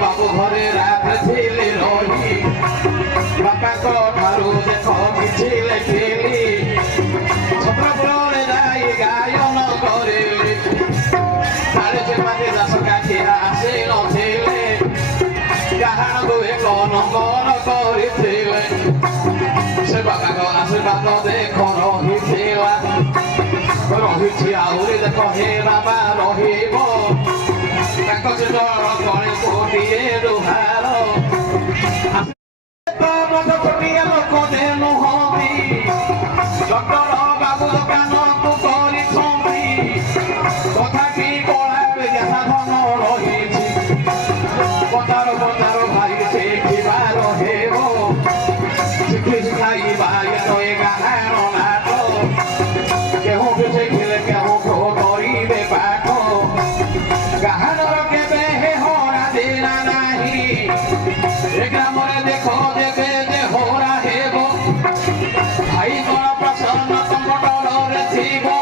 बाबू घरे रात झिले रही बापा को ठारू देखो किछि लेखिली छत्रपुरे जाई गायन करिली सारे से माते दास काठिया आसे नथिले गाहन को एक नंबर करिथिले से बाबा को आशीर्वाद देखो रहिथिला रहिछि आउरे देखो हे बाबा रहिबो ताको से गणे कोटिए दुहारो मत कोटिए लोक देनु हमी डॉक्टर बाबू दোकान तू करी छमी कथा की कळा जहा धन रहिछि पतार पतार भाई से किबार हेबो शिखि शिखाई भाई तो ए गाहानो नाटो केहू के से खेले केहू को करिबे पाठो गाहानो ग्रामरे देखो देखे जे होरा हेबो भाई कोन प्रसन्न संकटरे थिबो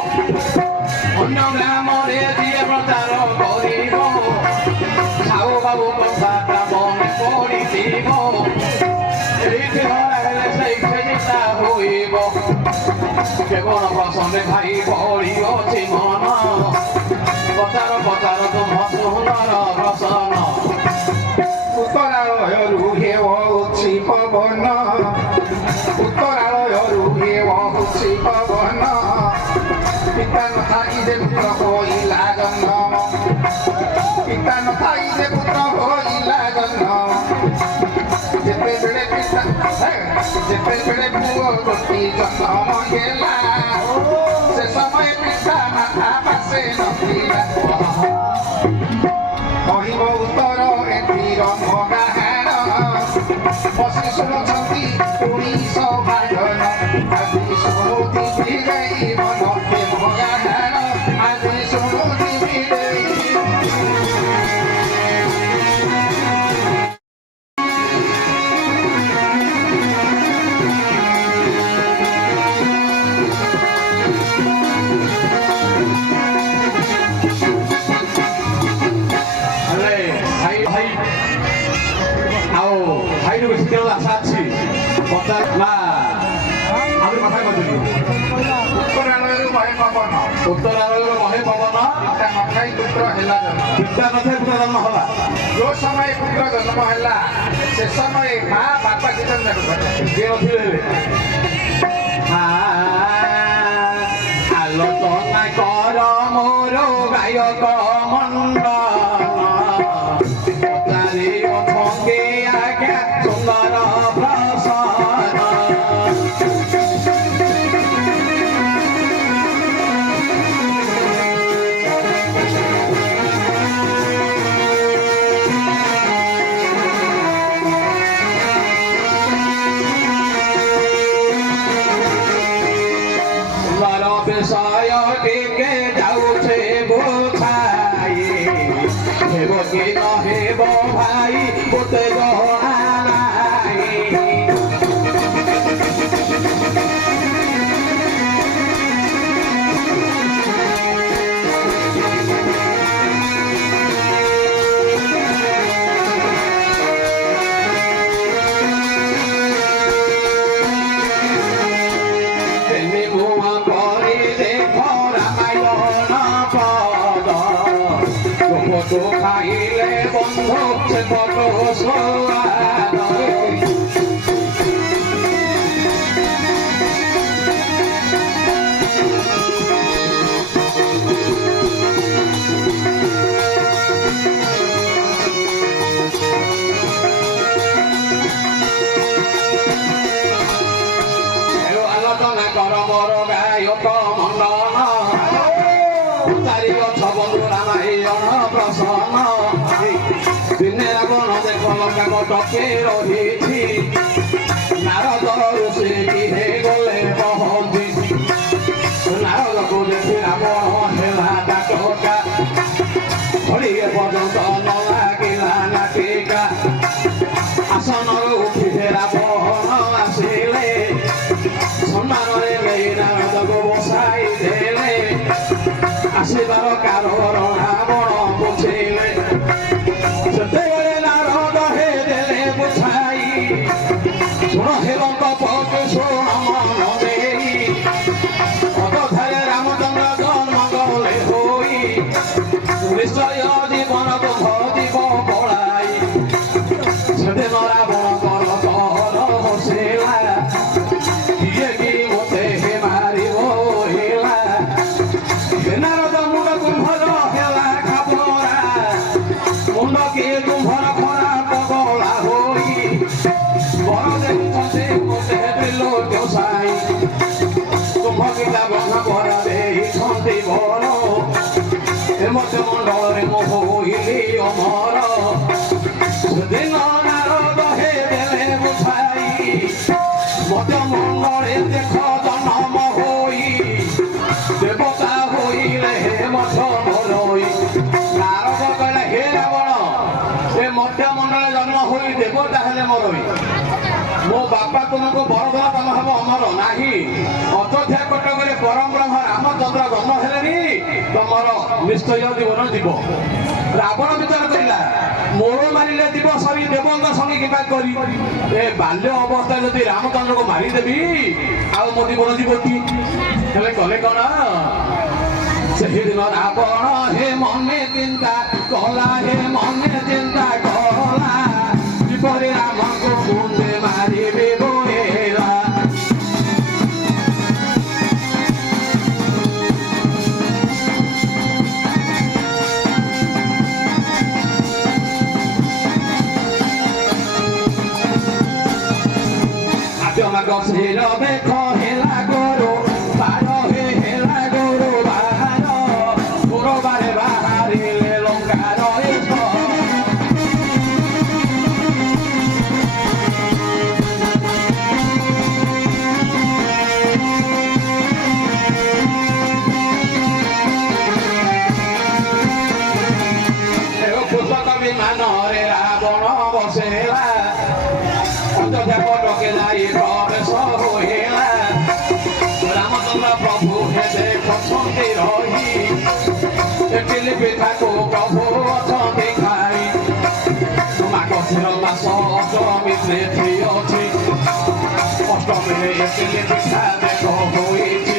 अन्य ग्रामरे दिए प्रचार करिबो खाओ बाबू कथा मन पड़ी दिबो एइथे होरा हेले सेई खेजिता होइबो केवल प्रसन्न भाई पड़ी अछि मन पचार पचार तुम सुंदर प्रसन्न ଉତ୍ତରାଳୟରୁ ହେଉଛି ପବନ ଉତ୍ତରାଳୟରୁ ହେଉଛି ପବନ ପିତା ନଥାଇ ଯେ ପୁତ୍ର ହୋଇଲା ଜନ୍ମ ପିତା ନଥାଇ ଯେ ପୁତ୍ର ହୋଇଲା ଜନ୍ମ ଯେତେବେଳେ ପିତା ଯେତେବେଳେ ପୁଅ ଗୋଟି ଜନ୍ମ ହେଲା ସେ ସମୟ ପିତା ମାଥା ପାଶେ ନଥିଲା କହିବ ଉତ୍ତର ଏଥିର ମଗାହାଣ ବସି ଶୁଣୁଛନ୍ତି ଉଣେଇଶ ଭାଗନ ଆଜି ଶୁଣୁଥିବି ଗାଇ ମନ ମଗାହାଣ ଆଜି ଶୁଣୁଥିବି আশা আছে না আমি কথা বলছি ଉତ୍ତରାଳୟରୁ ବହେ ପବନ ଉତ୍ତରାଳୟର ମହେ ପବନ ପିତା ନଥାଇ ପୁତ୍ର ହେଲା ଜନ୍ମ ପିତା ନଥାଏ ପୁତ୍ର ଜନ୍ମ ହେଲା ଯୋଉ ସମୟ ପୁତ୍ର ଜନ୍ମ ହେଲା ସେ ସମୟ ମା ବାପା କି ଜନ୍ମ କିଏ ନଥିଲେ ଆଲୋଚନା କର ମୋର ଗାୟକ ମଣ୍ଡଳ ପଚାରି ଅଛନ୍ତି ଆଜ୍ଞା ସୁନ୍ଦର ପ୍ରସନ୍ନ বিষয় টিকে যাউছে বুঝাই হেব কি নহেব ভাই বুতে জনা নাই তো খাইলে বন্ধু সে কত সোয়াদ আলোচনা কর বড় গায়ক মন্ডল চারি গছ বন্ধুরা নাই অনপ্রসন্ন দিনে রাবণ দেখ লঙ্কা টকে রহিছি নারদ ঋষি কিহে গলে পহଞ୍ଚি নারদକୁ ଦେଖି ରାବଣ ହେଲା ଡାକକା ଘଡ଼ିଏ ପର୍ଯ୍ୟନ୍ତ ନ ଲାଗିଲା ନାଟିକା ଆସନରୁ ଉଠି ରାବଣ ଆସିଲେ ସମ୍ମାନରେ ନେଇ ନାରଦକୁ ବସାଇ ଦେଲେ ଆସିବାର କାରଣ ରାବଣ ବୁଝିଲେ ସେତେବେଳେ ନାରଦ ହେ ଦେଲେ ବୁଝାଇ ଶୁଣ ହେବଙ୍କ ପଟୁ ଶୁଣ ମନ ଦେଇ ଅଯୋଧ୍ୟାରେ ରାମଚନ୍ଦ୍ର ଜନ୍ମ ଗଲେ ହୋଇ ନିଶ୍ଚୟ ଜୀବନକୁ ଭଜିବ ପଳାଇ ସେଦିନ ରାବଣଙ୍କର କର ବସିଲା କିଏ କି ମୋତେ ମାରିବ ହେଲା ନାରଦ ମୁଣ୍ଡ କୁମ୍ଭର ହେଲା ଖାବରା ମୁଣ୍ଡ କିଏ କୁମ୍ଭର ଖରାପ ଗଳା ହୋଇ ବର ଦେଖୁଛନ୍ତି ମୋତେ ବିଲୋ ସାଇ କୁମ୍ଭ ଗୀତା ବ୍ରହ୍ମ କରା ଦେଇଛନ୍ତି ବର ଏ ମଧ୍ୟ ମଣ୍ଡଳରେ ମୁଁ ହୋଇଲି ଅମର ସେଦିନ ନାରଦ ହେ ଦେଲେ ବୁଝାଇ ମଧ୍ୟ ମଣ୍ଡଳେ ଦେଖ ଜନ୍ମ ହୋଇ ଦେବତା ହୋଇଲେ ହେ ମଧ୍ୟ ମରଇ ନାରଦ କହିଲେ ହେ ରାବଣ ଏ ମଧ୍ୟ ମଣ୍ଡଳେ ଜନ୍ମ ହୋଇ ଦେବତା ହେଲେ ମରଇ ମୋ ବାପା ତୁମକୁ ବରଦଲା ତମ ହେବ ଅମର ନାହିଁ ଅଯୋଧ୍ୟା କଟକରେ ପରମ ବ୍ରହ୍ମ ରାମଚନ୍ଦ୍ର ଜନ୍ମ ହେଲେନି ତମର ନିଶ୍ଚୟ ଜୀବନ ଯିବ ରାବଣ ବିଚାର କରିଲା ମୋର ମାରିଲେ ଯିବ ସରି ଦେବଙ୍କ ସଙ୍ଗେ କିମ୍ବା କରି ଏ ବାଲ୍ୟ ଅବସ୍ଥାରେ ଯଦି ରାମଚନ୍ଦ୍ରକୁ ମାରିଦେବି ଆଉ ମୋ ଜୀବନ ଯିବ କି ହେଲେ କଲେ କଣ ସେହିଦିନ ରାବଣ ହେ ମନେ ଚିନ୍ତା କଲା ହେ ମନେ ଚିନ୍ତା କଲା ପରେ ଆମକୁ ମୁଣ୍ଡେ ମାରିବେ ବୋହେଲା ଗଛର ଦେଖ ହେଲା ଗୋରୁ ବାର ହେଲା ଗୋରୁ ବାର ଗୁରୁବାରେ ବାହାରିଲେ ଲଙ୍କାର କୃଷକ ବିମାନରେ ରାବଣ ବସେଲା ଅଯୋଧ୍ୟା ପଟକେ ଯାଇ ପ୍ରବେଶ ହେଲା ରାମଚନ୍ଦ୍ର ପ୍ରଭୁ ହେ ଦେଖୁଛନ୍ତି ରହି ଏଟିଲି ପିଠାକୁ ପ୍ରଭୁ ଅଛନ୍ତି ଖାଇ ମାଗଶିର ମାସ ଅଷ୍ଟମୀ ତିଥି ଅଛି ଅଷ୍ଟମୀରେ ଏଟିଲି ପିଠା ଦେଖ ହୋଇଛି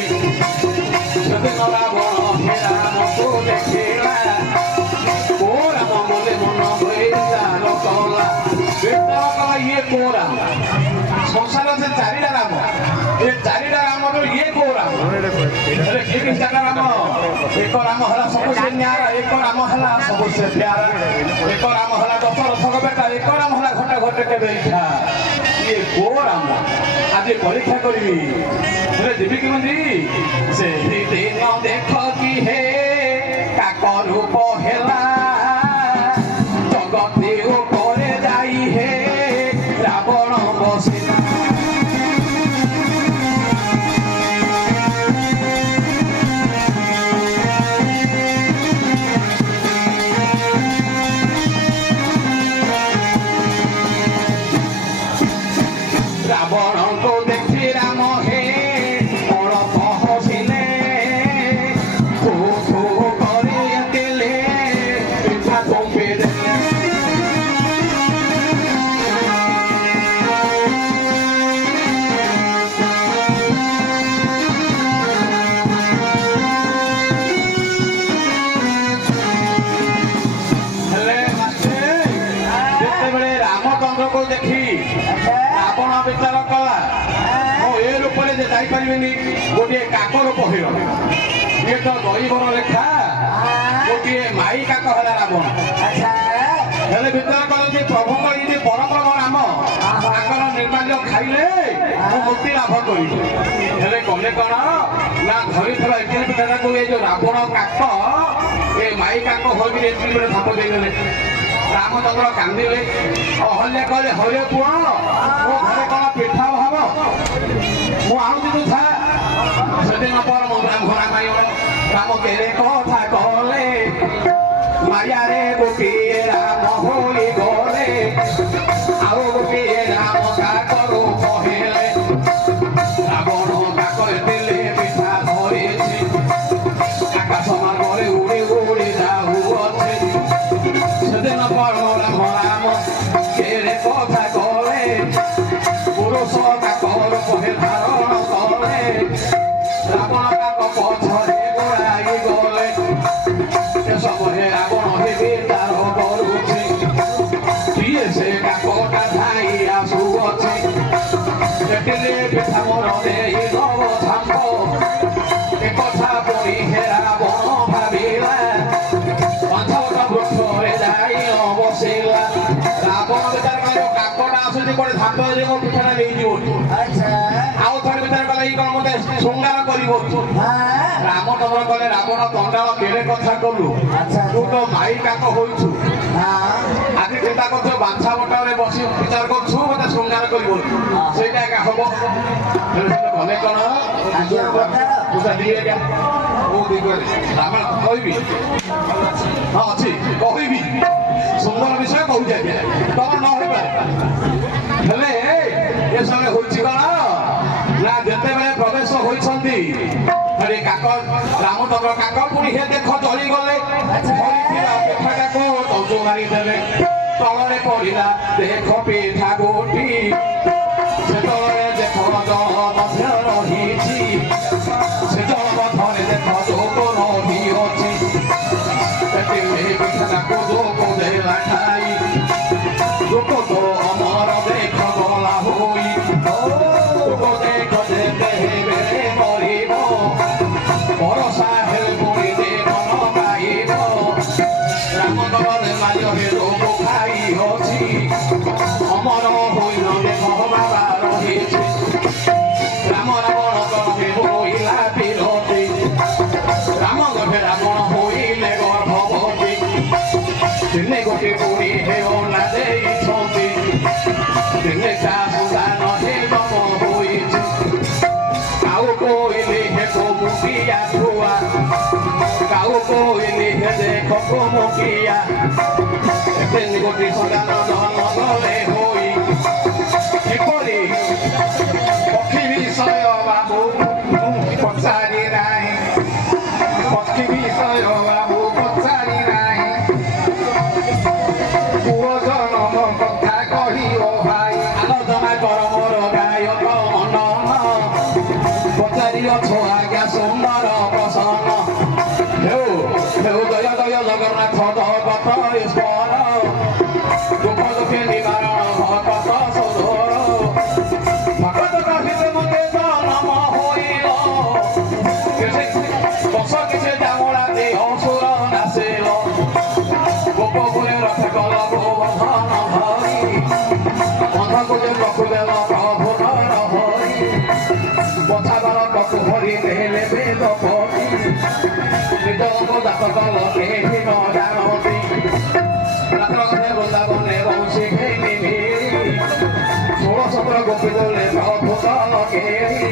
ସେଦିନ ରାବଣ ହେ ରାମକୁ ଦେଖିଲା ଓ ରାମ ବୋଲି ମନ ହୋଇଚାର କଲା ଇଏ କୋଉ ରାମ ସଂସାର ସେ ଚାରିଟା ରାମ ଏ ଚାରିଟା ରାମର ଇଏ କୋଉ ରାମ ଚାରିଟା ରାମ ଏକ ରାମ ହେଲା ସବୁଠୁ ନ୍ୟାୟ ଏକ ରାମ ହେଲା ସବୁଠୁ ପ୍ୟାରା ଏକ ରାମ ହେଲା ଦଶରଥଙ୍କ ବେଟା ଏକ ରାମ ହେଲା ଘଟା ଘଟେ କେବେ ଇଚ୍ଛା ଇଏ କୋଉ ରାମ ଆଜି ପରୀକ୍ଷା କରିବି ହେଲେ ଯିବି କେମିତି ସେହି ଦିନ ଦେଖ କି ହେ କାକ ରୂପ ହେଲା ଜଗତି ଉପରେ ଯାଇ ହେ ରାବଣ ବସିଲା ରାବଣଙ୍କୁ ଦେଖି ରାମ ହେ ଅଳପ ହସିଲେ ଖୁ ଖୁ କରି ଦେଲେ ପିଠା ତୁମ୍ପି ଦେଲେ ରାମଚନ୍ଦ୍ରକୁ ଦେଖି ରାବଣ ବିଚାର କଲା ମୁଁ ଏ ରୂପରେ ଯେ ଯାଇପାରିବିନି ଗୋଟିଏ କାକ ରୂପ ହେଇର ଇଏ ତ ଦୈବର ଲେଖା ଗୋଟିଏ ମାଇ କାକ ହେଲା ରାବଣ ହେଲେ ବିଚାର କଲେ ଯେ ପ୍ରଭୁଙ୍କ ଏଇ ପରବ୍ରହ୍ମ ରାମ ତାଙ୍କର ନିର୍ମାଲ୍ୟ ଖାଇଲେ ମୁଁ ମୁକ୍ତି ଲାଭ କରିବି ହେଲେ କଲେ କଣ ନା ଧରିଥିବା ଏଟିଲି ପିଠାଟାକୁ ଏ ଯୋଉ ରାବଣ କାକ ଏ ମାଇ କାକ ହୋଇକି ଏଟିଲି ପିଠା ଥାପ ଦେଇଦେଲେ ରାମଚନ୍ଦ୍ର କାନ୍ଦିଲେ ଅହଲ୍ୟା କହିଲେ ହରେ ପୁଅ ମୋ ଘରେ କଣ ପିଠା ହବ ମୁଁ ଆଣୁଛି ତୁ ଥା ସେଦିନ ପର ମୋ ବ୍ରାହ୍ମଣ ରାମ କେରେ କଥା କଲେ ମାୟାରେ ଗୋଟିଏ ରାମ ହୋଇ ଗଲେ ଆଉ ଗୋଟିଏ ରାମ କାକରୁ କହିଲେ ରାବଣ କାକ ଦେଲେ ପିଠା ଧରିଛି ଆକାଶ ମାର୍ଗରେ ଉଡ଼ି ଉଡ଼ି ଯାଉଅଛି ସେଦିନ ପର ରାମ କେରେ କଥା କଲେ ପୁରୁଷ କାକର କହେ ଧାରଣ କଲେ ରାବଣ କାକ ପଛରେ ଗୋଡ଼ାଇ ଗଲେ ଏସବୁ ରାବଣ ହେ ବିଚାର କରୁଛି କିଏ ସେ କାକଟା ଧାଇ ଆସୁଅଛି ଏଟିଲି ପିଠା ମୋର ଦେଇ ଦବ ଥାମ୍ପ ଏକଥା ପୁଣି ହେ ରାବଣ ଭାବିଲା ବୃକ୍ଷରେ ଯାଇ ବସିଲା ରାବଣ ବିଚାର କଲେ କାକଟା ଆସୁଛି ଗୋଟେ ଧାପ ମୋ ପିଠାଟା ନେଇଯିବ ଆଉ ଥରେ ବିଚାର କଲେ ଏଇ କଣ ମତେ ଶୃଙ୍ଗାର କରିବ ରାମଚନ୍ଦ୍ର କଲେ ରାବଣ ତଣ୍ଡାଳ କେଡ଼େ କଥା କଲୁ ତୁ ତ ମାଇ କାକ ହୋଇଛୁ ଆଜି ଚିନ୍ତା କରୁଛୁ ବାଛା ବଟାରେ ବସି ବିଚାର କରୁଛୁ ମତେ ଶୃଙ୍ଗାର କରିବ ସେଇଟା ଏକା ହବ କଲେ କଣ ରାବଣ କହିବି ହଁ ଅଛି କହିବି ସୁନ୍ଦର ବିଷୟ କହୁଛି ଆଜ୍ଞା ତମର ନ ହେଇପାରେ ହେଲେ ଏ ସମୟ ହୋଇଛି କଣ ନା ଯେତେବେଳେ ପ୍ରବେଶ ହୋଇଛନ୍ତି କାକ ରାମଚନ୍ଦ୍ର କାକ ପୁଣି ହେ ଦେଖ ଚଳିଗଲେ ପିଠାଟାକୁ ତଜୁ ମାରିଦେଲେ ତଳରେ ପଡ଼ିଲା ଦେଖ ପିଠା ଗୋଟି ସେତେବେଳେ ଦେଖ ଜଳ ମଧ୍ୟ ରହିଛି ସେ ଜଳ ମଧ୍ୟରେ ଦେଖ ଯୋଗ ରହିଅଛି ପିଠାଟାକୁ ଯୋଗ ଦେଲା ଖାଇ ଯୋଗ ତ ଦିନେ ସୁଦାନ ହେ ଜମ ହୋଇଛି କାଉ କୋଇଲି ହେ କୋମୁକିଆ ଛୁଆ କାଉ କୋଇଲି ହେ ଦେଖ କୋମୁକିଆ ତିନି ଗୋଟି ସନ୍ତାନ ଜନ୍ମ କଲେ ହୋଇ କିପରି ପକ୍ଷୀ ବିଷୟ ବାବୁ ମୁଁ ପଚାରି ନାହିଁ ପକ୍ଷୀ ବିଷୟ ବାବୁ ପଚାରି ନାହିଁ ପୁଅ ଜନମ କଥା କହିବ ଭାଇ ଆଲୋଚନା କର ମୋର ଗାୟକ ମନନ ପଚାରିଅଛ ଆଜ୍ଞା ସୁନ୍ଦର ପ୍ରସନ୍ନ ହେଉ ହେଉ ଦୟ ଦୟ ଜଗନ୍ନାଥ ଜଗତ ଈଶ୍ୱର ଦୁଃଖ ଦୁଃଖେ ନିବାରଣ ଭଗତ ସୋଦର ଭଗତ କହିଲେ ମୋତେ ଜନମ ହୋଇଲ ବସ କିଛି ଜାମୁଳା ଦେହ ସୁର ନାସିଲ ଗୋପପୁରେ ରଥ କଲ ଗୋବର୍ଦ୍ଧନ ଧରି ଅନ୍ଧକୁ ଯେ ରଖୁଦେଲ ପ୍ରଭୁ ନର ହରି ପଛାଗର ପଟୁ ଭରି ଦେଲେ ବେଦ ପରି ନିଜକୁ ଦାସ କଲ କେହି ନ ଜାଣନ୍ତି ରାତ୍ର ଘରେ ବୃନ୍ଦାବନେ ବଂଶୀ ଘେନି ଭିଡ଼ି ଷୋଳଶପୁର ଗୋପୀ ଦେଲେ ପ୍ରଭୁ କଲ କେହି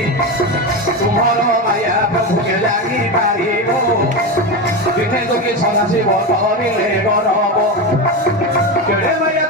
ତୁମର ମାୟା ପ୍ରଭୁକେ ଜାଣିପାରିବ ଦିନେ ଦୁଃଖୀ ସଦାଶିବ କରିଲେ ଗରବ କେଡ଼େ ମାୟା